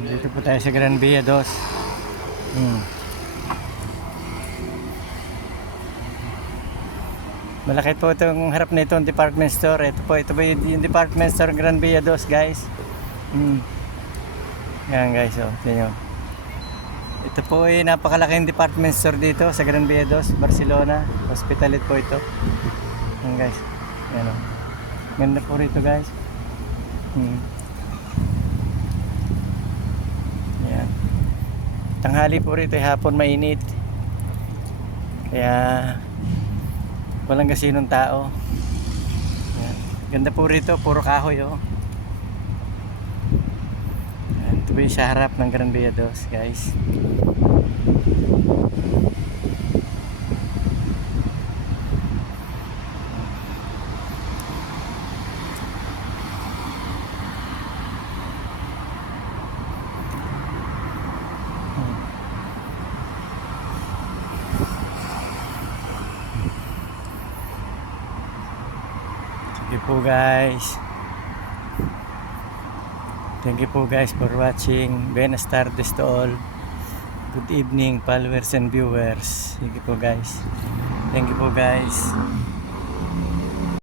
Dito po tayo sa Gran Via 2. Malaki po itong harap na itong department store. Ito po yung department store Gran Via 2, guys. Yan guys, oh, tingnan nyo. Ito po ay napakalaking department store dito sa Gran Via 2, Barcelona. Hospitalet po ito. Yan guys. Yan, oh. Ganda po rito, guys. Yan. Tanghali po rito, hapon mainit. Kaya walang gasinong tao. Yan. Ganda po rito, puro kahoy, oh. Yan. Ito po yung sa harap ng Gran Via 2, guys. Thank you po guys. Thank you po guys for watching. Buenas tardes to all. Good evening followers and viewers. Thank you po guys. Thank you po guys.